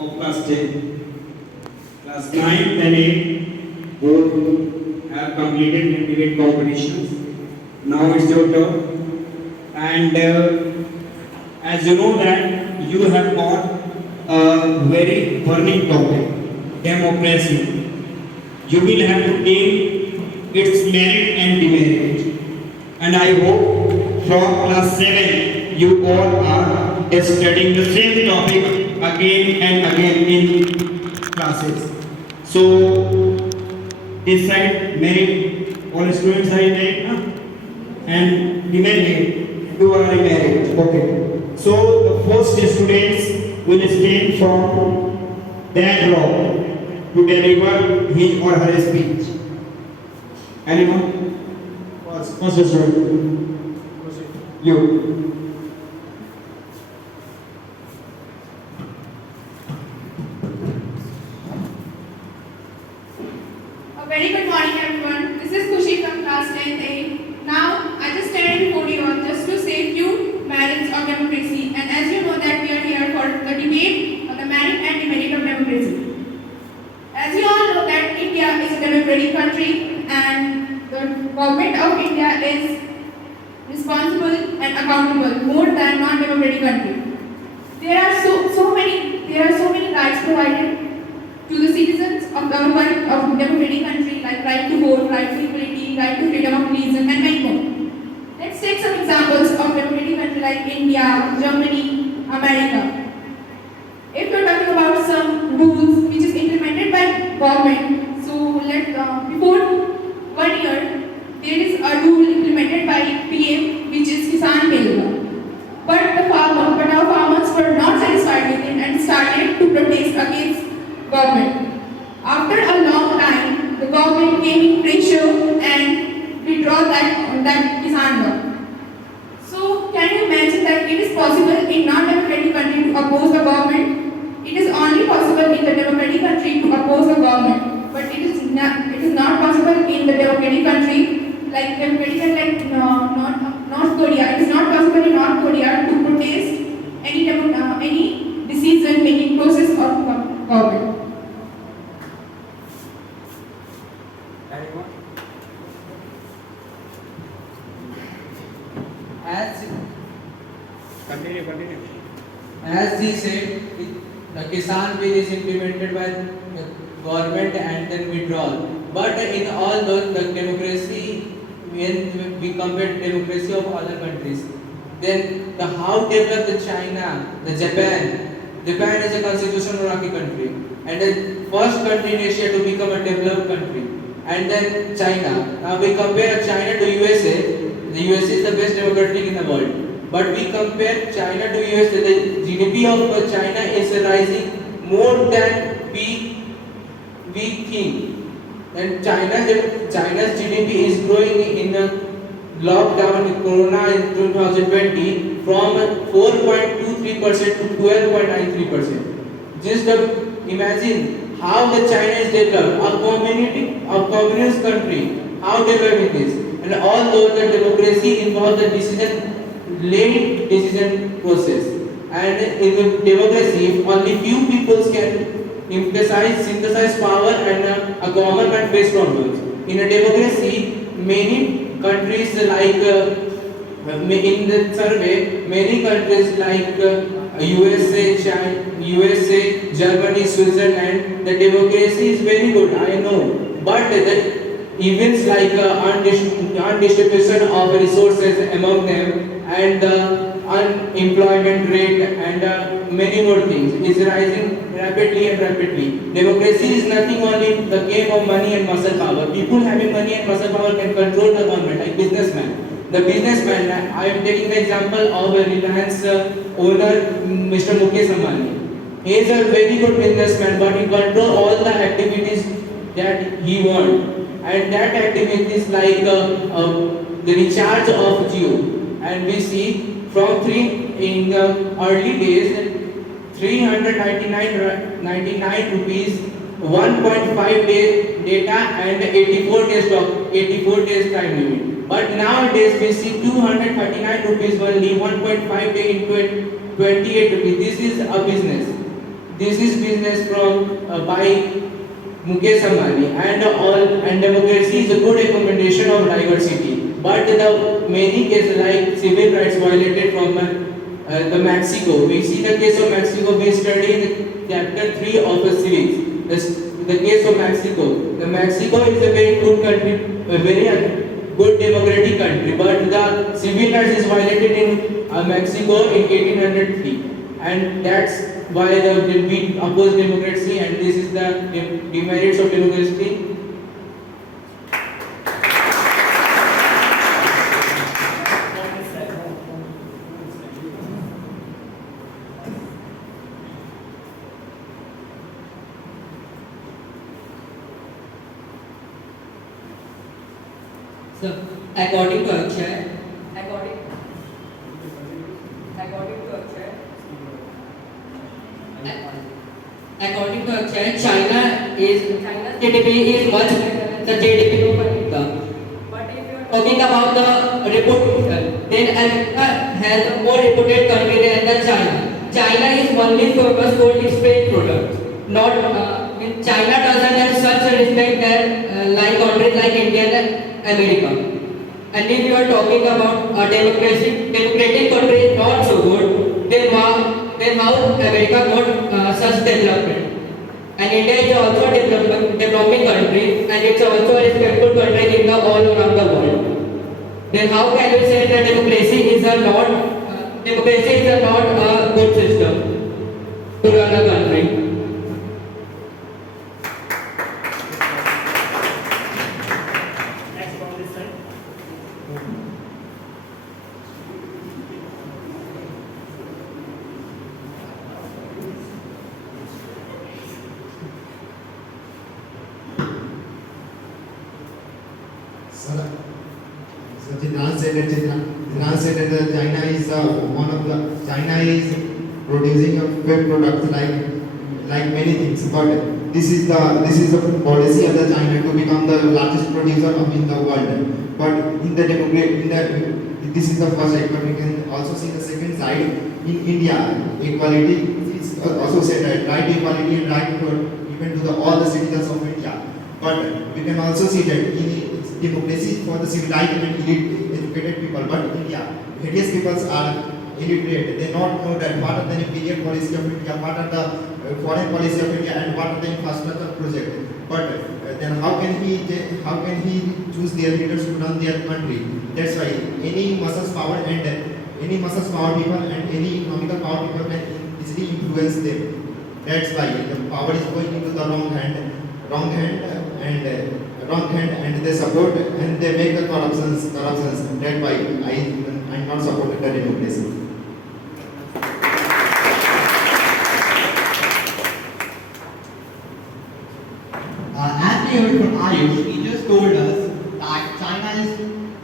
of class 10. Class 9 and 8 both have completed their debate competitions. Now it's your turn. And as you know that you have got a very burning topic, democracy. You will have to take its merit and demerit. And I hope from class 7 you all are studying the same topic again and again in classes. So this side merit, all students are in merit, huh? And demerit, you are in merit. Okay. So the first students will stand from that row to deliver his or her speech. Anyone? What's your story? You. A very good morning, everyone. This is Kushi from class 10th A. Now, I just stand before you all just to say few merits of democracy. And as you know that we are here for the debate of the merit and demerit of democracy. As you all know that India is a democratic country and the government of India is responsible and accountable more than non-democratic country. There are so many rights provided to the citizens of democratic country like right to vote, right to equality, right to freedom of religion and many more. Let's take some examples of democratic country like India, Germany, America. If you're talking about some rules which is implemented by government, so before 1 year there is a rule implemented by PM which is Kisan Bill Law. But our farmers were not satisfied with it and started to protest against government. After a long time, the government came in pressure and withdraw that Kisan law. So can you imagine that it is possible in non-democratic country to oppose the government? It is only possible in the democratic country to oppose the government, but it is not possible in the democratic country North Korea. It is not possible in North Korea to protest any decision making process of government. Anyone? As Continue. as he said, the Kisan bill is implemented by the government and then withdrawal. But in all those, the democracy, when we compare democracy of other countries, then the how developed the China, the Japan is a constitutional monarchy country and the first country in Asia to become a developed country. And then China. Now we compare China to USA. The USA is the best democratic in the world. But we compare China to USA. The GDP of China is rising more than we think. And China's GDP is growing in a lockdown in Corona in 2020 from 4.23% to 12.93%. Just imagine how the China is developed, a communist country, how developed it is. And although the democracy involves the late decision process. And in the democracy, if only few people can synthesize power and a government based on those. In a democracy, many countries like in the survey, many countries like USA, Germany, Switzerland, the democracy is very good, I know. But the events like undistribution of resources among them and the unemployment rate and many more things is rising rapidly. Democracy is nothing only the game of money and muscle power. People having money and muscle power can control the government like businessman. The businessman, I am taking the example of a Reliance owner, Mr. Mukesh Ambani. He is a very good businessman, but he controls all the activities that he wants. And that activities like the recharge of Jio. And we see from in the early days, 399 rupees, 1.5 day data and 84 days time limit. But nowadays we see 239 rupees only, 1.5 day into 28 rupees. This is a business. this is business from by Mukesh Ambani, and democracy is a good accommodation of diversity. But the many cases like civil rights violated from the Mexico. We see the case of Mexico. We study in chapter 3 of the civics. The case of Mexico. The Mexico is a very good country, a very good democratic country, but the civil rights is violated in Mexico in 1803, and that's why we oppose democracy, and this is the demerits of democracy. So, according to Akshay, according to Akshay, according to Akshay, China's GDP is much the GDP of America. But if you are talking about the reputation, then America has a more reputed country than China. China is only famous for its trade products. Not China doesn't have such a respect that like countries like India and America. And if you are talking about a democratic country is not so good, then how America got such development? And India is also a developing country, and it's also a respectful country in the all around the world. Then how can we say that democracy is not a good system to run a country? So Jidran said that China is producing a food products like many things, but this is the policy of the China to become the largest producer in the world. But this is the first side, but we can also see the second side. In India, equality is also said that right equality and right even to all the citizens of India. But we can also see that democracy is for the civilized and elite educated people. But in India, various peoples are illiterate. They not know that what are the imperial policy of India, what are the foreign policy of India, and what are the infrastructure project. But then how can he choose their leaders to run their country? That's why any muscles power people and any economical power people can easily influence them. That's why the power is going into the wrong hand, and they support and they make the corruptions. That's why I'm not supporting the democracy. As we heard from Ayush, he just told us that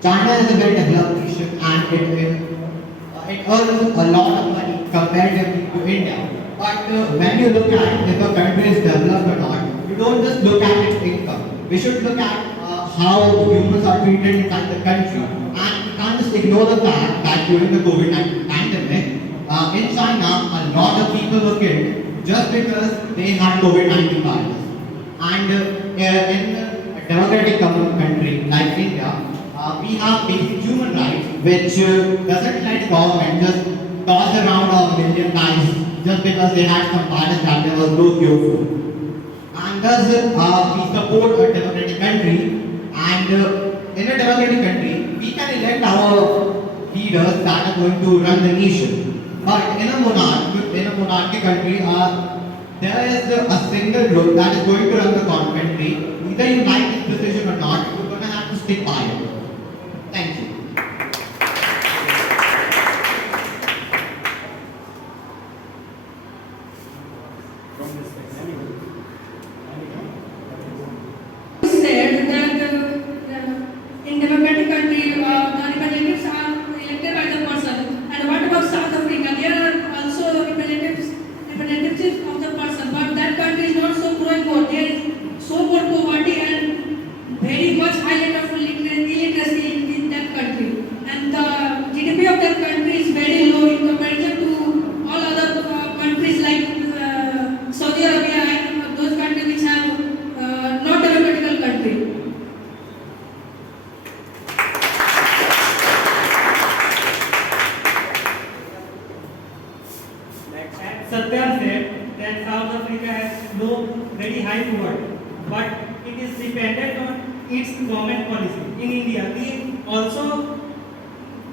China is a very developed nation and it earns a lot of money comparatively to India. But when you look at if a country is developed or not, you don't just look at its income. We should look at how humans are treated inside the country. And we can't just ignore the fact that during the COVID-19 pandemic, in China, a lot of people were killed just because they had COVID-19 virus. And in a democratic country like India, we have basic human rights which doesn't let government just toss around a million lives just because they had some virus that there was no cure for. And thus we support a democratic country, and in a democratic country we can elect our leaders that are going to run the nation. But in a monarchy country, there is a single group that is going to run the country. Either you like this decision or not, you're going to have to stick by it. Thank you. Said that in democratic country the representatives are elected by the person. And what about South Africa? There are also representatives of the person, but that country is not so growing more. There is so more poverty and very much high level of illiteracy in that country. And the GDP of that country is very low in comparison to all other countries like that South Africa has low, very high poverty, but it is dependent on its government policy. In India, we also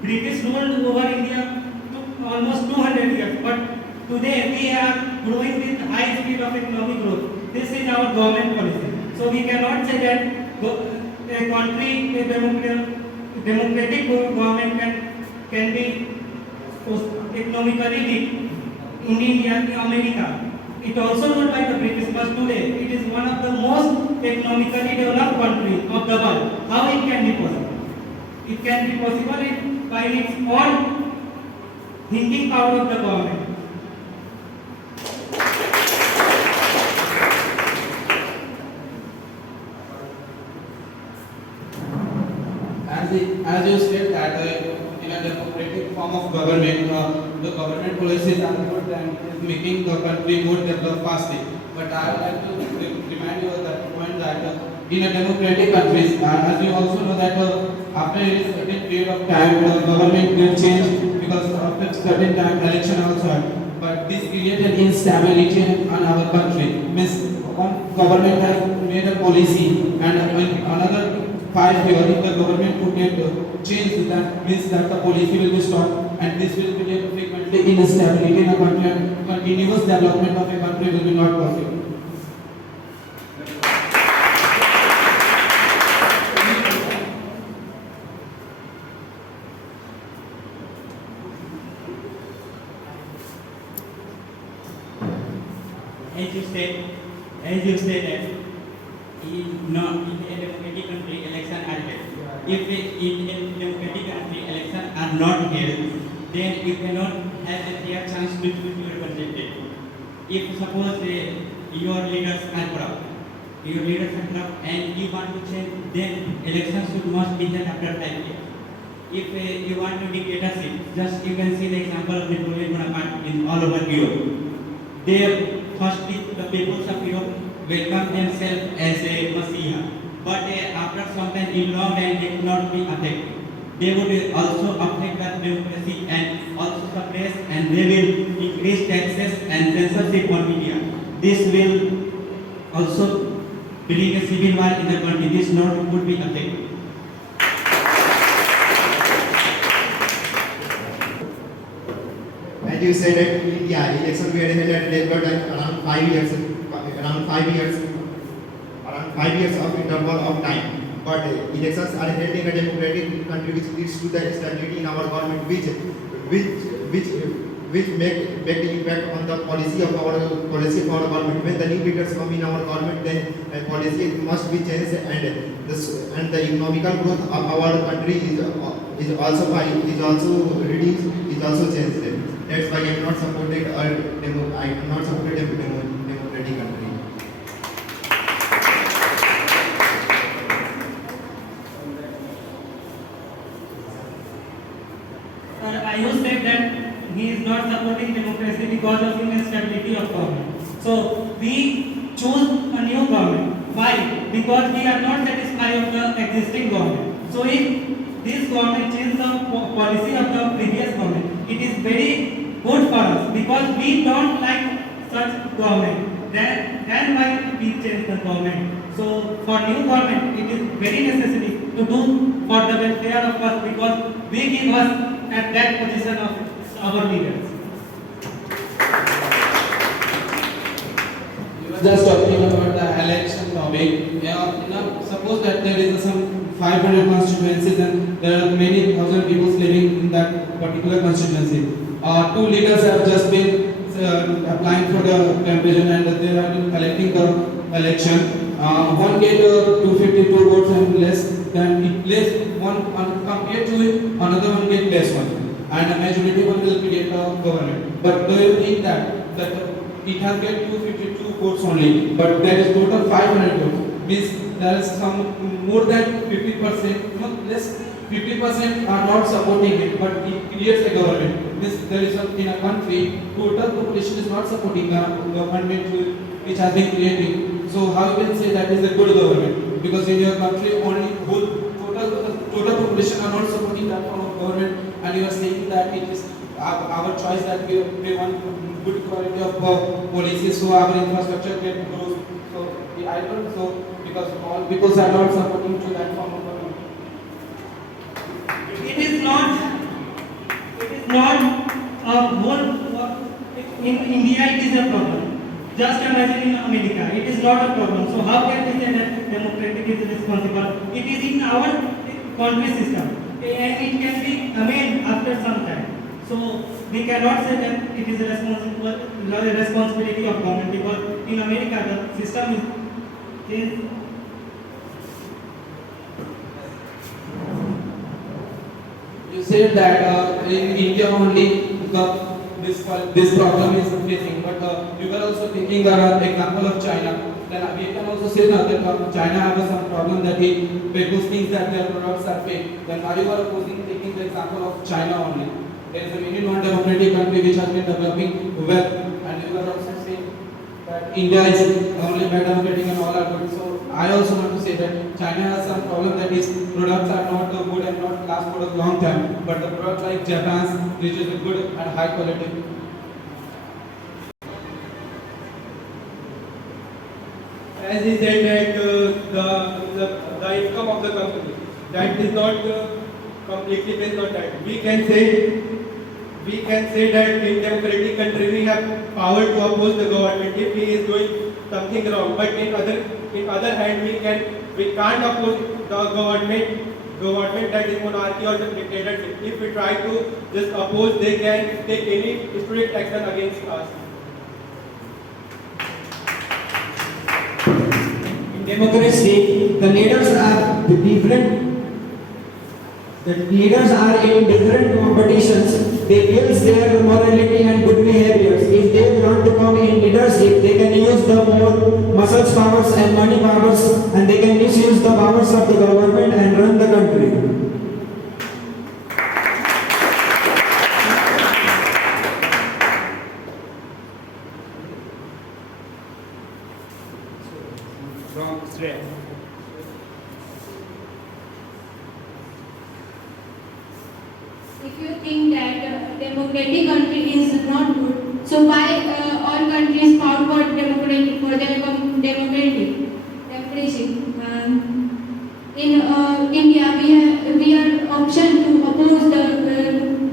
British ruled over India to almost 200 years, but today we are growing with high speed of economic growth. This is our government policy. So we cannot say that a country, a democratic government can be economically weak. In India, in America, it also ruled by the British, but today it is one of the most economically developed countries of the world. How it can be possible? It can be possible by its own thinking power of the government. As you said that in a democratic form of government, the government policies are good and is making the country more developed fastly. But I would like to remind you of that point that in a democratic countries, as you also know that after a certain period of time, the government will change because after a certain time election also happen. But this created instability in our country. Means one government has made a policy and another 5 years if the government could get changed, that means that the policy will be stopped and this will create frequently instability in a country and continuous development of a country will be not possible. As you said that in a democratic country election are held. If in a democratic country election are not held, then you cannot have a fair chance to choose your representative. If suppose your leaders are corrupt, and you want to change, then elections must be held after 5 years. If you want to dictatorship, just you can see the example of Napoleon Bonaparte in all over Europe. They firstly the peoples of Europe welcome themselves as a messiah, but after some time in long run they could not be affected. They would also affect the democracy and also suppress, and they will increase taxes and censorship on media. This will also bring a civil war in the country. This not would be affected. And you said that in India, election we had held at labor time around 5 years, around 5 years of interval of time. But elections are held in a democratic country, which leads to the stability in our government, which make the impact on the policy of our government. When the new leaders come in our government, then policy must be changed, and the economical growth of our country is also reduced, is also changed. That's why I am not supported a democratic country. Ayush said that he is not supporting democracy because of instability of government. So we choose a new government. Why? Because we are not satisfied with the existing government. So if this government changes the policy of the previous government, it is very good for us because we don't like such government. Then why we change the government? So for new government, it is very necessary to do for the welfare of us because we give us at that position of our leaders. You were just talking about the election topic. Suppose that there is some 500 constituencies and there are many thousand people living in that particular constituency. Two leaders have just been applying for the campaign and they have been collecting the election. One get 252 votes and less than less one compared to it, another one get less one, and a majority one will create a government. But do you think that it has get 252 votes only, but there is total 500 votes? Means there is some more than 50%, not less 50% are not supporting it, but it creates a government. Means there is in a country total population is not supporting a government which has been creating. So how you can say that is a good government? Because in your country only total population are not supporting that form of government, and you are saying that it is our choice that we want good quality of policies, so our infrastructure can grow. So I don't so because all people are not supporting to that form of government. It is not a whole, in India it is a problem. Just imagine in America, it is not a problem. So how can we say that democratic is responsible? It is in our country system, and it can be amended after some time. So we cannot say that it is a responsibility of government, because in America the system is You said that in India only this problem is facing, but you were also thinking the example of China. Then we can also say that China has some problem that people think that their products are fake. Then why you are opposing taking the example of China only? There is a many non-democratic country which has been developing well, and you are also saying that India is only bad democratic and all are good. So I also want to say that China has some problem that its products are not good and not last for a long time, but the products like Japan's, which is good and high quality. As he said that the income of the company, that is not completely based on that. We can say that in democratic country we have power to oppose the government if he is doing something wrong. But in other hand we can't oppose the government that is monarchy or the dictatorship. If we try to just oppose, they can take any strict action against us. In democracy, the leaders are different. The leaders are in different competitions. They build their morality and good behaviors. If they want to come in leadership, they can use the more muscles powers and money powers, and they can misuse the powers of the government and run the country. From Australia. If you think that democratic country is not good, so why all countries fought for democratic democracy? In India, we are option to oppose the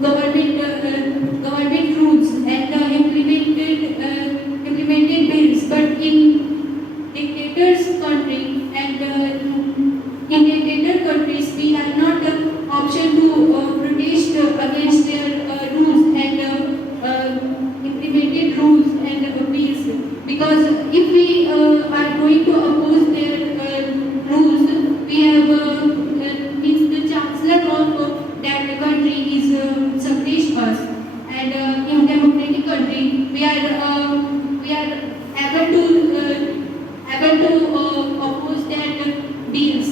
government rules and the implemented bills, but in dictators country and in dictator countries, we have not the option to protest against their rules and implemented rules and bills. Because if we are going to oppose their rules, we have means the chancellor of that country is suppressed us, and in democratic country we are able to oppose that bills,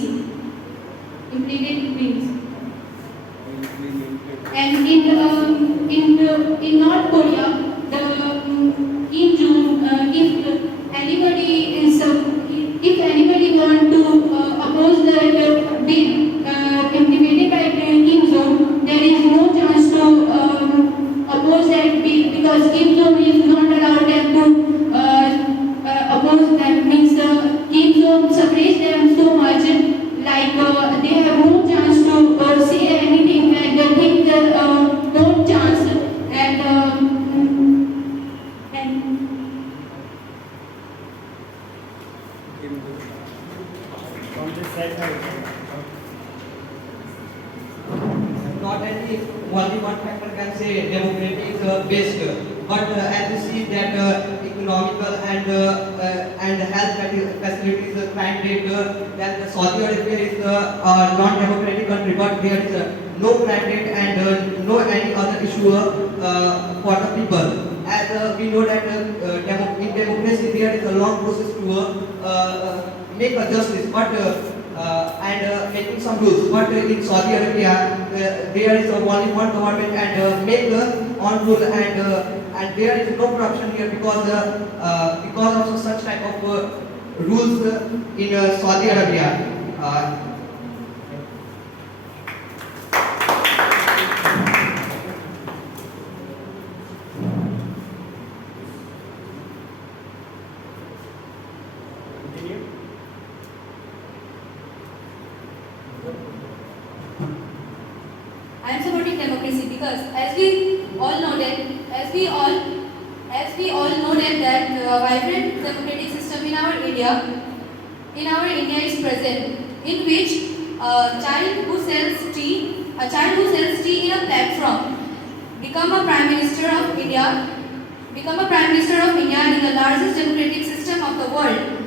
implemented bills. And in North Korea, in June, if anybody want to oppose the bill implemented by Kim Jong, there is no chance to oppose that bill, because Kim Jong is not allowed them to oppose that. Means Kim Jong suppressed them so much, like they have no chance to say anything, and they think that no chance, and From this side. Not only one factor can say democracy is best, but as you see that economical and health facilities crime rate, that Saudi Arabia is a non-democratic country, but there is no crime rate and no any other issue for the people. As we know that in democracy there is a long process to make a justice, but and making some rules. But in Saudi Arabia, there is only one government and make on rule, and there is no corruption here because of such type of rules in Saudi Arabia. continue. I am supporting democracy because as we all know that vibrant democratic system in our India is present, in which a child who sells tea in a platform become a prime minister of India, and in the largest democratic system of the world.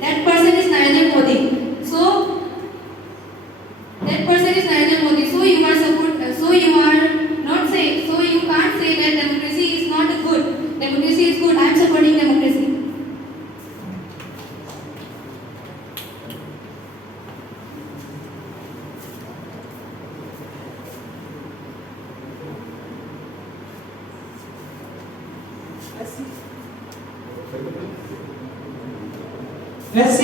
That person is Narendra Modi. So that person is Narendra Modi. So you can't say that democracy is not good. Democracy is good. I am supporting democracy. As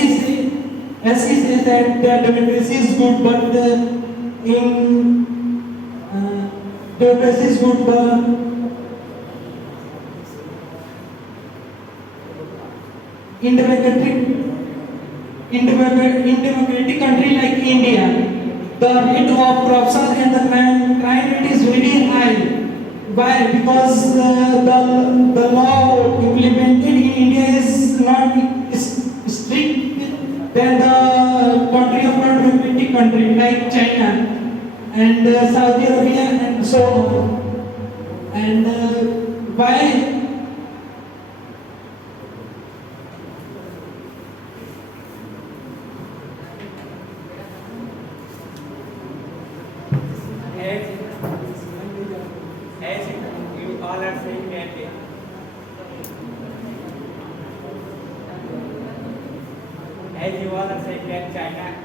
he says that democracy is good, but democracy is good, but in democratic country like India, the rate of corruption and the crime rate is very high. Why? Because the law implemented in India is not strict than the country of non-democratic country like China and Saudi Arabia and so on. And why? As you all are saying that China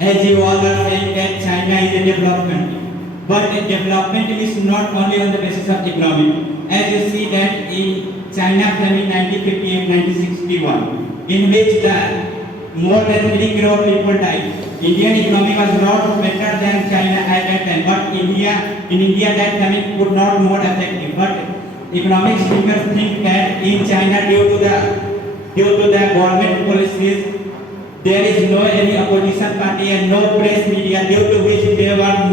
As you all are saying that China is a developed country, but development is not only on the basis of economy. As you see that in China from 1958-1961, in which the more than 3 crore people died. Indian economy was not better than China at that time, but in India that time could not more effective. But economic speakers think that in China due to the government policies, there is no any opposition party and no press media, due to which they have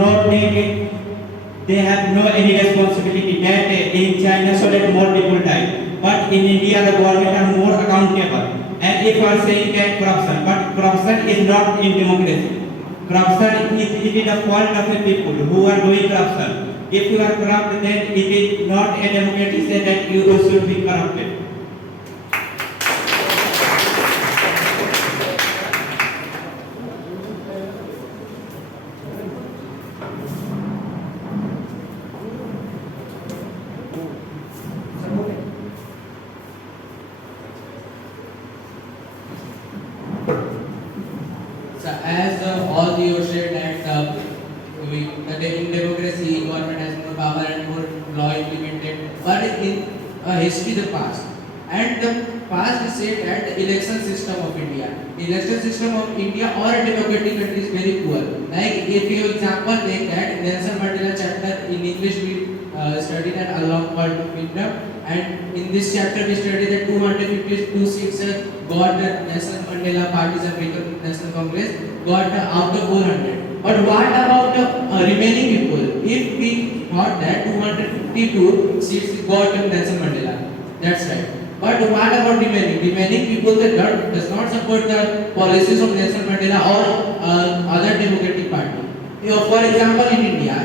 no any responsibility that in China so that more people die. But in India the government are more accountable. And if you are saying that corruption, but corruption is not in democracy. Corruption it is the fault of the people who are doing corruption. If you are corrupt, then it is not a democracy say that you should be corrupted. So as all you said that in democracy government has more power and more law implemented, but in history the past and the past is said that the election system of India or a democratic country is very poor. Like if you example take that Nelson Mandela chapter in English we studied at along called freedom, and in this chapter we studied that 252 seats got Nelson Mandela Party's African National Congress got out of 400. But what about the remaining people? If we thought that 252 seats got Nelson Mandela, that's right. But what about remaining people that does not support the policies of Nelson Mandela or other democratic party? For example, in India,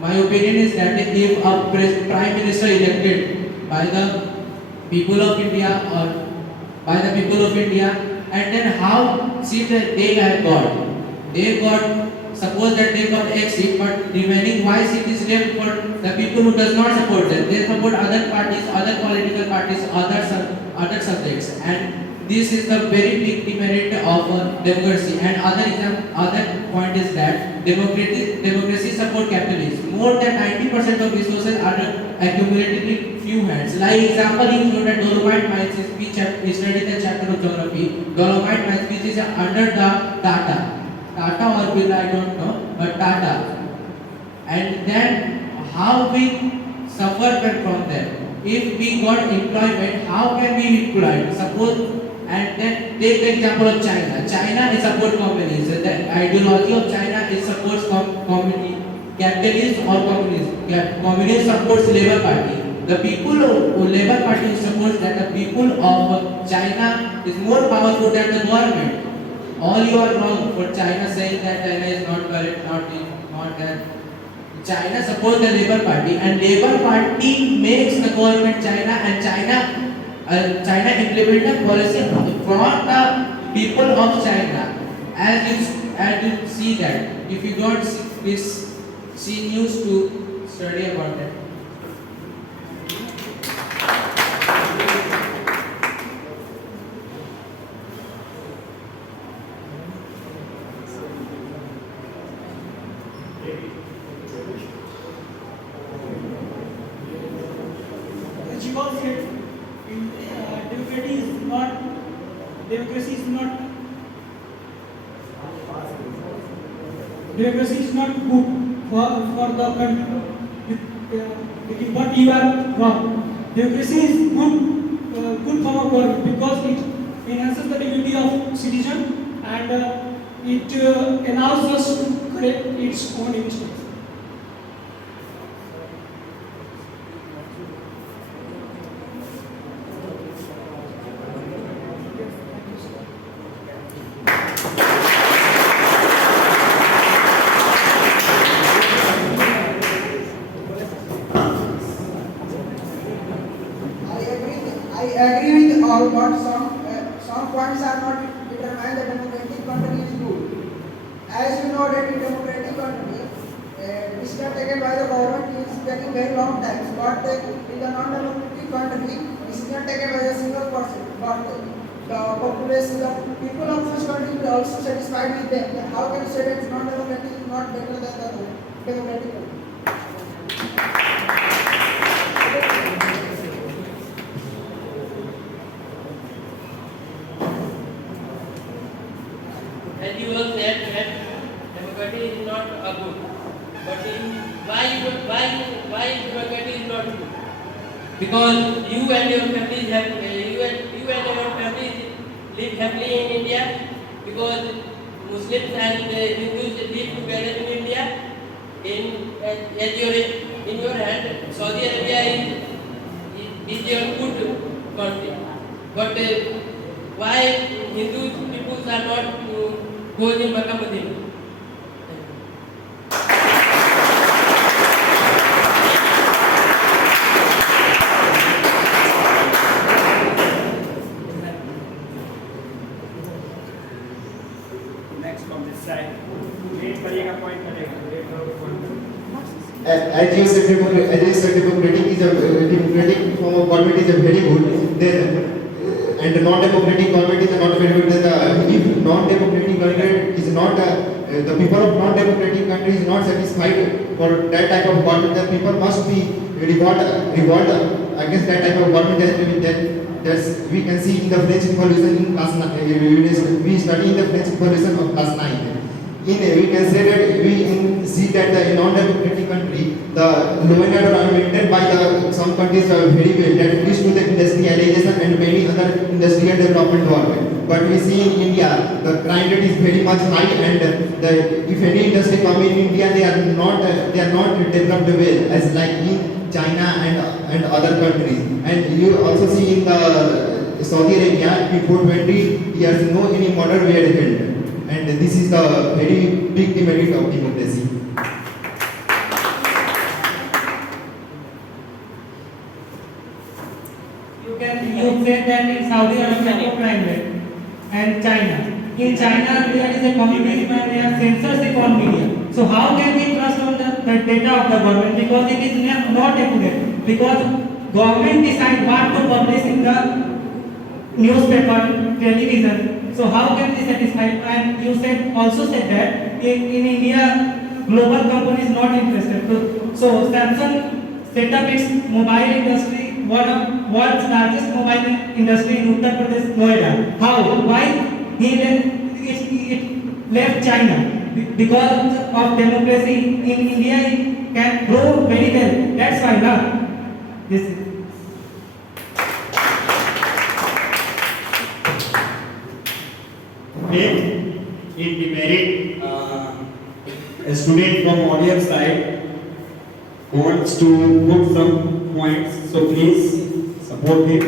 my opinion is that if a prime minister elected by the people of India and then how seat that they have got, suppose that they got X seat, but remaining Y seat is left for the people who does not support them. They support other parties, other political parties, other subjects, and this is the very big demerit of democracy. And other point is that democracy support capitalism. More than 90% of resources are accumulated few hands. Like example, if you know that Dolomite mines is we studied the chapter of geography. Dolomite mines which is under the Tata or Bill, I don't know, but Tata. And then how we suffer from them. If we got employment, how can we employ? Suppose, and then take the example of China. China is support communism. The ideology of China is supports capitalism or communism. Communism supports Labour Party. The people of Labour Party supports that the people of China is more powerful than the government. All you are wrong for China saying that China is not correct, not that. China supports the Labour Party and Labour Party makes the government China, and China implement a policy for the people of China. As you see that, if you don't please see news to study about that. Because democracy is not good for the country. But you are wrong. Democracy is good for our government because it enhances the dignity of citizen and it allows us to correct its own mistakes. I agree with all, but some points are not determined that democratic country is good. As you know that in democratic country, decision taken by the government is taking very long time. But in the non-democratic country, decision taken by a single person. But the population, the people of this country will also satisfied with them. Then how can you say that non-democratic is not better than the democratic country? As you all said that democracy is not a good, but why democracy is not good? Because you and your families live happily in India. Because Muslims and Hindus live together in India. In your hand, Saudi Arabia is your good country. But why Hindu people are not going in Makkah Medina? Next from this side. Wait करिएगा point करेगा. Wait करो point. As you said, democratic form of government is a very good. Then, and non-democratic government is not very good. If non-democratic government is not, the people of non-democratic country is not satisfied for that type of government, the people must be revolt against that type of government. That's we can see in the French Revolution in class 9. We study in the French Revolution of class 9. We can say that we see that in non-democratic country, the law and order are maintained by some countries very well. That leads to the industrialization and many other industrial development work. But we see in India, the crime rate is very much high, and if any industry come in India, they are not developed well as like in China and other countries. And you also see in the Saudi Arabia, before 20 years, no any murder were held. And this is the very big demerit of democracy. You said that in Saudi Arabia no crime rate and China. In China there is a communism and there are censorship on media. So how can we trust on the data of the government, because it is not accurate? Because government decide what to publish in the newspaper, television. So how can we satisfy? And you also said that in India, global companies not interested. So Samsung set up its mobile industry world's largest mobile industry in Uttar Pradesh, Noida. How? Why? It left China. Because of democracy in India, it can grow very well. That's why now. This is. Then, in demerit, a student from audience side wants to put some points, so please support him.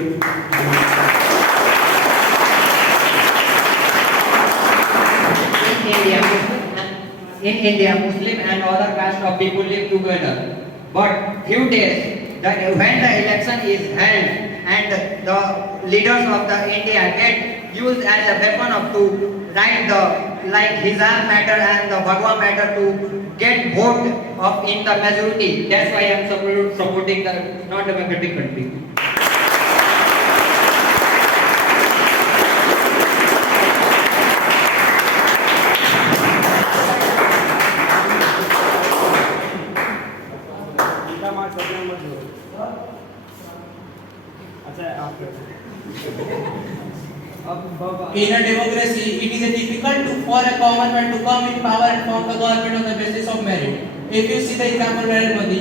In India, Muslim and other caste of people live together. But few days, when the election is held and the leaders of the India get used as a weapon of to write the like hijab matter and the Bhagwa matter to get vote of in the majority. That's why I am supporting the non-democratic country. In a democracy, it is difficult for a government to come in power and form the government on the basis of merit. If you see the example Narendra Modi,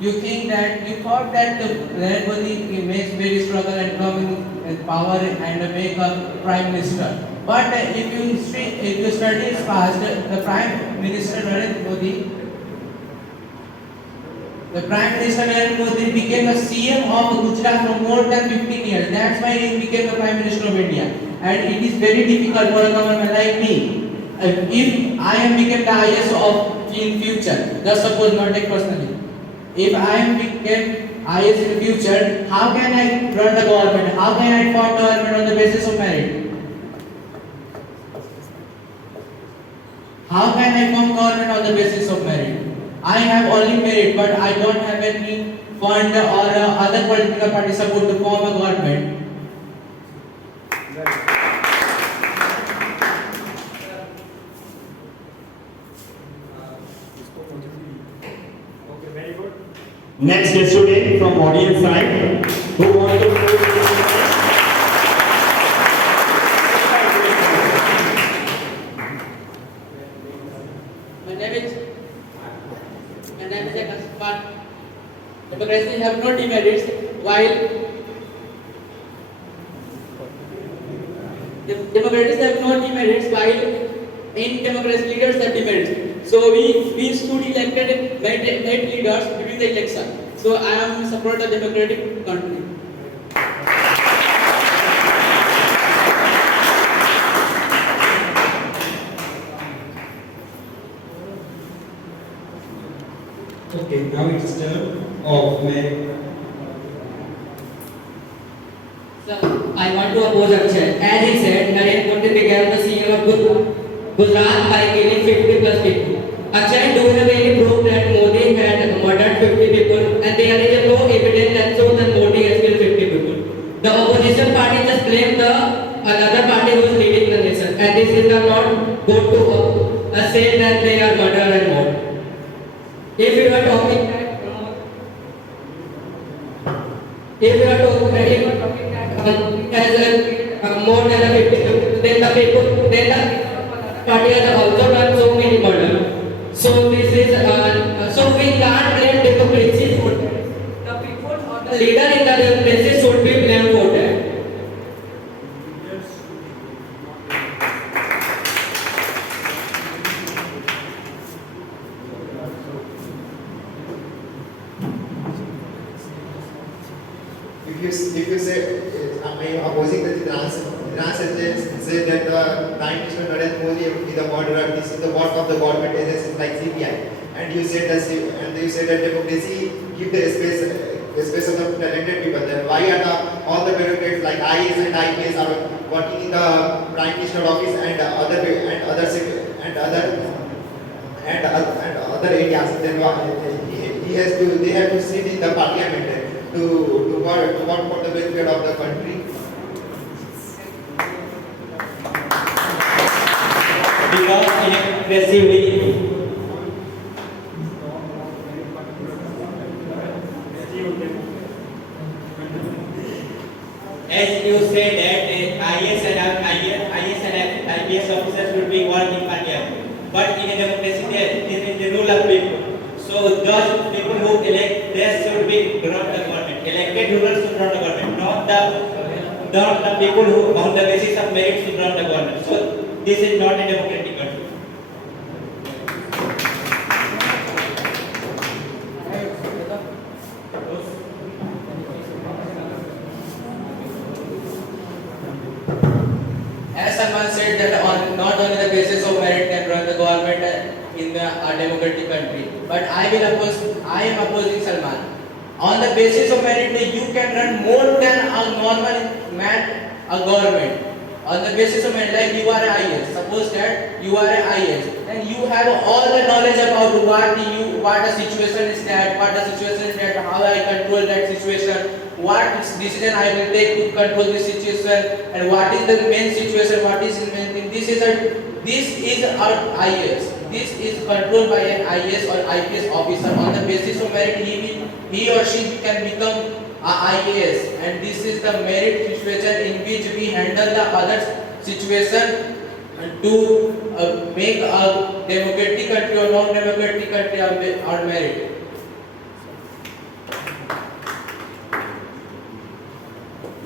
you think that you thought that Narendra Modi makes very struggle and come in power and make a prime minister. But if you study his past, the prime minister Narendra Modi became the CM of Gujarat for more than 15 years. That's why he became the Prime Minister of India. And it is very difficult for a government like me. If I am become the IS of in future, just suppose not take personally. If I am become IS in future, how can I run the government? How can I form government on the basis of merit? How can I form government on the basis of merit? I have only merit, but I don't have any fund or other political party support to form a government. Okay, very good. Next student from audience side who want to My name is Akaspat. Democracy have no demerits while democracies have no demerits while in democracy leaders have demerits. So we stood elected made leaders during the election. So I am support the democratic country. Okay, now it's turn of Mary. So, I want to oppose Akshay. As he said, Narendra Modi began the CM of Gujarat by killing 50 plus people. Akshay, do you have any proof that Modi had murdered 50 people? And there is no evidence that shows that Modi has killed 50 people. The opposition party just blamed the another party who is leading the nation. And this is not good to say that they are murder and more. If you are talking that as more than 50 people, then the party has also done so many murder. So this is so we can't blame democracy for that. The people or the leader in the democracy should be blamed for that. If you say I am opposing the Trans say that the Prime Minister Narendra Modi is the murderer, this is the work of the government agencies like CBI, and you said that democracy give the space of the talented people. Then why are all the bureaucrats like IAS and IPS are working in the Prime Minister office and other areas? Then they have to sit in the parliament to work for the welfare of the country. Because aggressively. as you said that IAS and IPS officers will be working in Punjab. But in a democracy, there is the rule of people. So those people who elect, they should be run the government. Elected rulers should run the government, not the people who on the basis of merit should run the government. So this is not a democratic country. As Salman said that not on the basis of merit can run the government in a democratic country, but I am opposing Salman. On the basis of merit, you can run more than a normal man a government. On the basis of merit, like you are an IAS. Suppose that you are an IAS, and you have all the knowledge about what the situation is that, how I control that situation, what decision I will take to control this situation, and what is the main situation, what is the main thing. This is our IAS. This is controlled by an IAS or IPS officer. On the basis of merit, he or she can become a IAS, and this is the merit situation in which we handle the other situation to make a democratic country or non-democratic country on merit.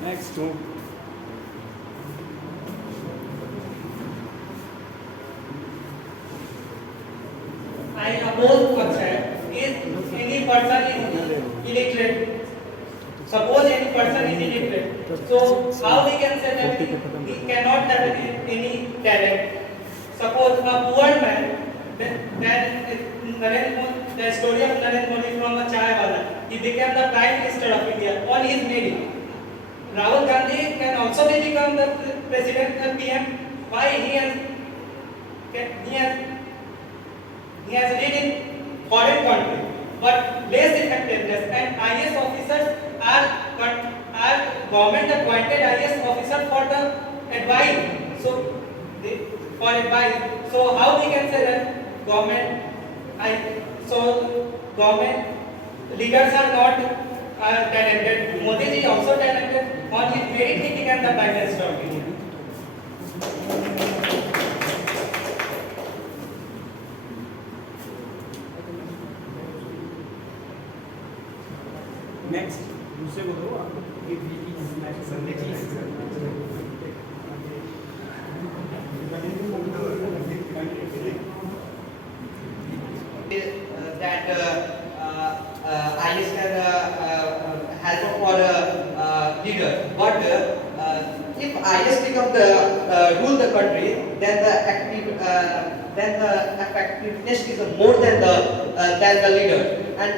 Next. I oppose concept. If any person is illiterate, suppose any person is illiterate, so how we can say that he cannot have any talent? Suppose a poor man, the story of Narendra Modi from a chai wala, he became the Prime Minister of India on his merit. Rahul Gandhi can also become the President and PM. Why he has lived in foreign country, but less effectiveness. And IAS officers are government appointed IAS officer for the advice. For advice. So how we can say that government leaders are not talented. Modi ji also talented. On his merit he became the Prime Minister of India. Next. दूसरे को दो आप that IAS can help for leader. But if IAS become the rule the country, then the effectiveness is more than the leader. And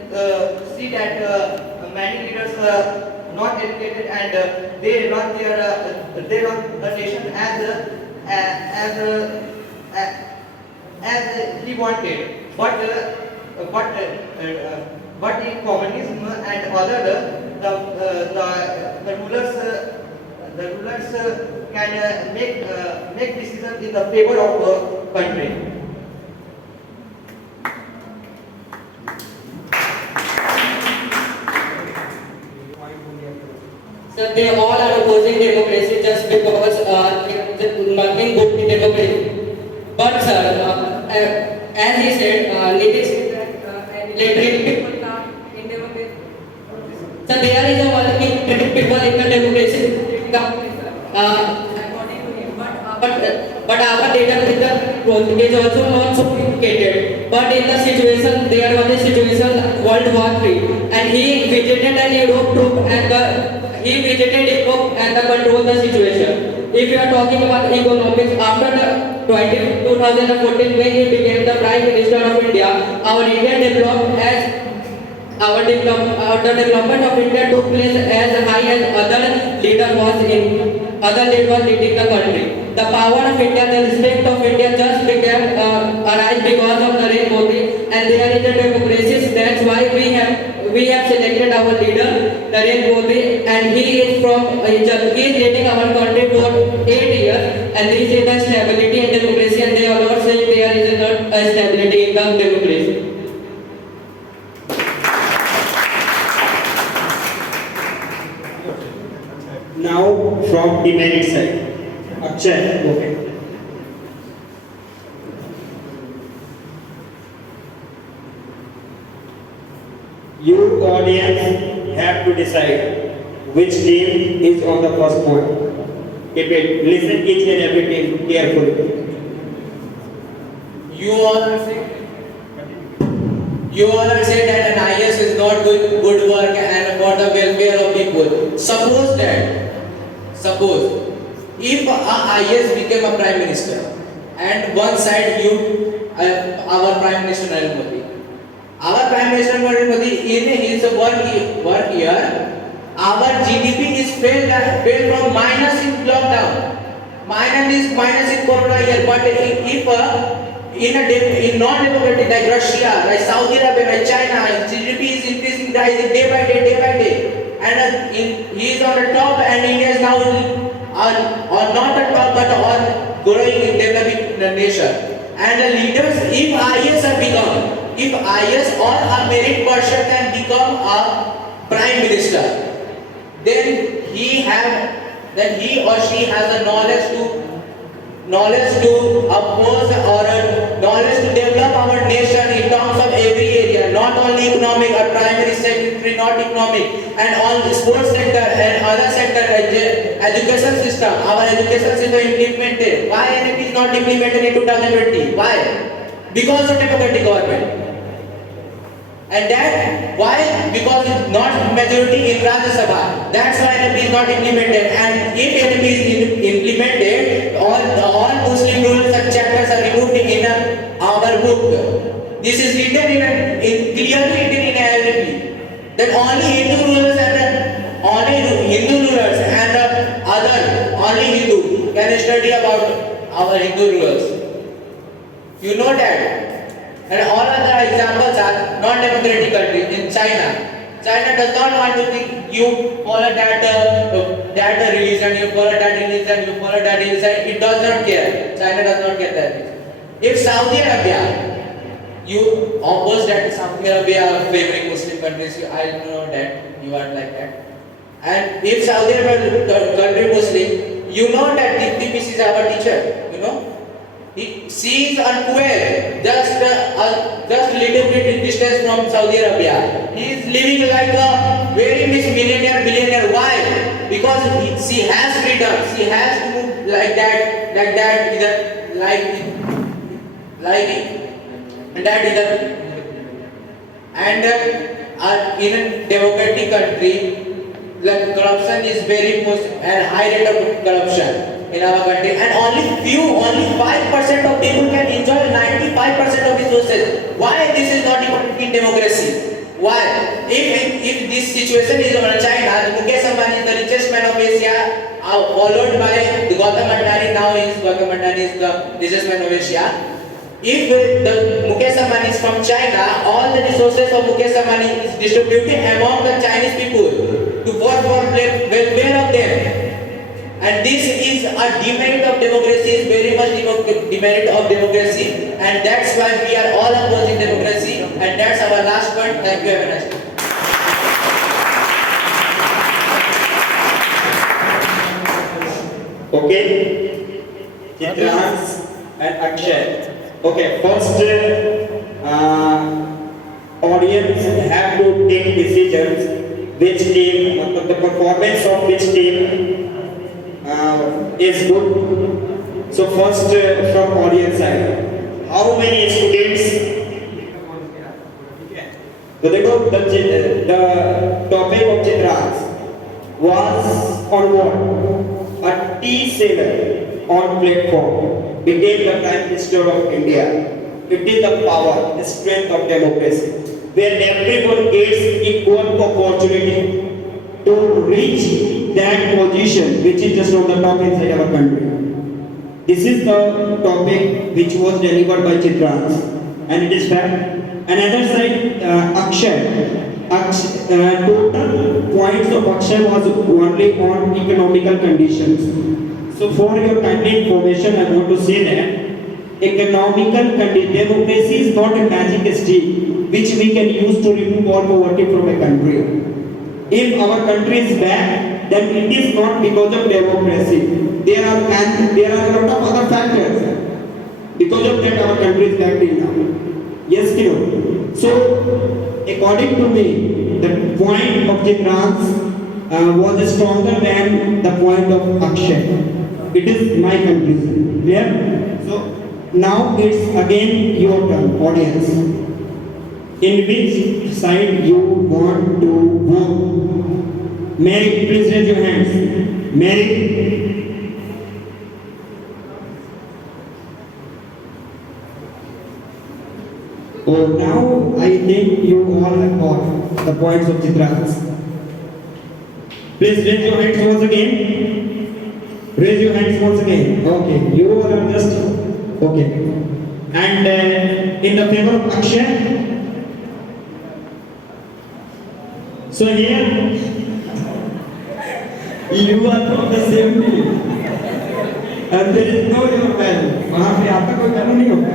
you see that many leaders not educated and they run the nation as he wanted. But in communism and other the rulers can make decisions in the favor of country. So they all are opposing democracy just because nothing good in democracy. But sir, as he said, Nitish said that illiterate people are in democracy. So there is a working people in the democracy. According to him, but our data is also not sophisticated. But in the situation, there was a situation World War III, and he visited an Europe troop and control the situation. If you are talking about economics, after the 2014 when he became the Prime Minister of India, our India developed as the development of India took place as high as other leader was leading the country. The power of India, the respect of India just became arise because of Narendra Modi, and there is a democracy. That's why we have selected our leader Narendra Modi, and he is leading our country for 8 years, and this is the stability and democracy, and they are not saying there is not a stability in the democracy. from demerit side. Akshay, okay. You audience have to decide which team is on the first point. Keep it. Listen each and every team carefully. You all are saying that an IS is not doing good work and for the welfare of people. Suppose if a IS became a prime minister and one side our prime minister Narendra Modi. Our prime minister Narendra Modi in his work year, our GDP is fell from minus in lockdown. Minus in corona year. But if in non-democratic like Russia, like Saudi Arabia, like China, GDP is increasing, rising day by day, and he is on the top, and India is now on not the top but on growing in developing nation. And the leaders, if IS or a merit person can become a prime minister, then he or she has the knowledge to oppose or knowledge to develop our nation in terms of every area, not only economic or primary secondary, not economic, and on the sports sector and other sector like education system. Our education system implemented. Why NEP is not implemented in 2020? Why? Because of democratic government. And that why? Because it's not majority in Rajya Sabha. That's why NEP is not implemented. And if NEP is implemented, all Muslim rules and chapters are removed in our book. This is written clearly written in NEP. Then only Hindu rulers and only Hindu can study about our Hindu rules. You know that. And all other examples are non-democratic countries. In China does not want to think you follow that religion, you follow that religion, you follow that religion. It does not care. China does not care that. If Saudi Arabia, you oppose that Saudi Arabia favoring Muslim countries, I know that you are like that. And if Saudi Arabia country Muslim, you know that DPC is our teacher, you know. She is on Kuwait, just a little bit in distance from Saudi Arabia. He is living like a very rich billionaire. Why? Because she has freedom. She has to move like that, either And in a democratic country, like corruption is very most and high rate of corruption in our country, and only 5% of people can enjoy 95% of resources. Why this is not in democracy? Why? If this situation is on China, Mukesh Ambani is the richest man of Asia, followed by the Gautam Adani. Now Gautam Adani is the richest man of Asia. If the Mukesh Ambani is from China, all the resources of Mukesh Ambani is distributed among the Chinese people to vote for welfare of them. And this is a demerit of democracy, is very much demerit of democracy, and that's why we are all opposing democracy, and that's our last point. Thank you very much. Okay, Chitrans and Akshay. Okay, first audience have to take decisions which team, the performance of which team is good. So first from audience side, how many students? So the topic of Chitrans was on what? A T7 on platform became the Prime Minister of India. It is the power, the strength of democracy, where everyone gets equal opportunity to reach that position which is just on the top inside our country. This is the topic which was delivered by Chitrans, and it is fact. Another side, Akshay. Total points of Akshay was only on economical conditions. So for your kind information, I want to say that economical democracy is not a magic stick which we can use to remove all poverty from a country. If our country is back, then it is not because of democracy. There are a lot of other factors. Because of that, our country is back till now. Yes, you know. So, according to me, the point of Chitran's was stronger than the point of Akshay. It is my conclusion. Clear? So, now it's again your turn, audience. In which side you want to vote? Mary, please raise your hands. Mary. Oh, now I think you all have got the points of Chitran's. Please raise your hands once again. Raise your hands once again. Okay, you all are just okay. And in the favor of Akshay. So here you are from the same team, and there is no your value. वहाँ पे आपका कोई value नहीं होगा.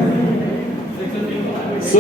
So